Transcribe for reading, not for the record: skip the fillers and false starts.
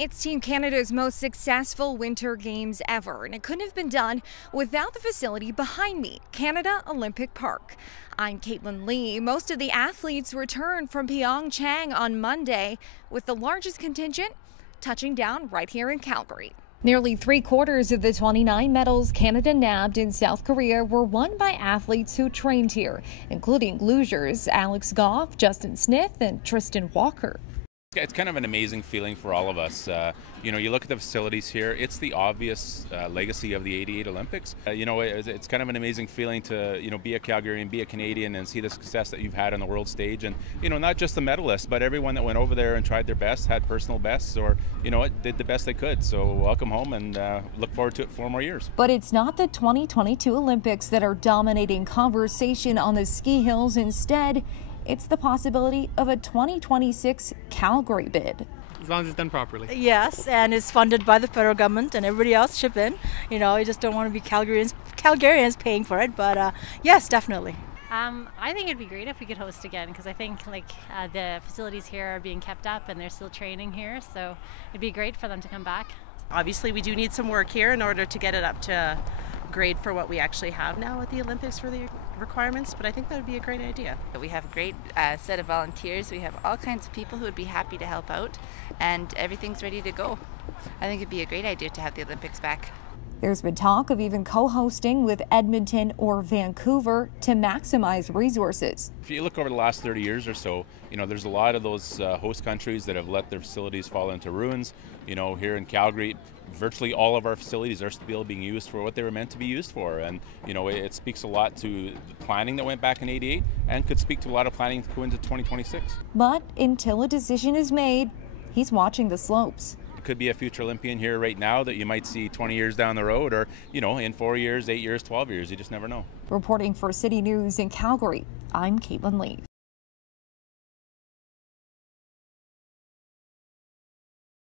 It's Team Canada's most successful Winter Games ever, and it couldn't have been done without the facility behind me, Canada Olympic Park. I'm Caitlin Lee. Most of the athletes returned from Pyeongchang on Monday, with the largest contingent touching down right here in Calgary. Nearly 3/4 of the 29 medals Canada nabbed in South Korea were won by athletes who trained here, including lugers Alex Goff, Justin Smith, and Tristan Walker. It's kind of an amazing feeling for all of us. You look at the facilities here, it's the obvious legacy of the '88 Olympics. It's kind of an amazing feeling to, be a Calgarian, be a Canadian, and see the success that you've had on the world stage. And, not just the medalists, but everyone that went over there and tried their best, had personal bests, or, did the best they could. So welcome home and look forward to it for 4 more years. But it's not the 2022 Olympics that are dominating conversation on the ski hills. Instead, it's the possibility of a 2026 Calgary bid. As long as it's done properly. Yes, and it's funded by the federal government and everybody else chip in. You just don't want to be Calgarians paying for it, but yes, definitely. I think it'd be great if we could host again, because I think the facilities here are being kept up and they're still training here, so it'd be great for them to come back. Obviously, we do need some work here in order to get it up to grade for what we actually have now at the Olympics for the requirements, but I think that would be a great idea. We have a great set of volunteers. We have all kinds of people who would be happy to help out, and everything's ready to go. I think it'd be a great idea to have the Olympics back. There's been talk of even co-hosting with Edmonton or Vancouver to maximize resources. If you look over the last 30 years or so, there's a lot of those host countries that have let their facilities fall into ruins. Here in Calgary, virtually all of our facilities are still being used for what they were meant to be used for. And, it speaks a lot to the planning that went back in '88 and could speak to a lot of planning to go into 2026. But until a decision is made, he's watching the slopes. It could be a future Olympian here right now that you might see 20 years down the road, or, in 4 years, 8 years, 12 years. You just never know. Reporting for City News in Calgary, I'm Caitlin Lee.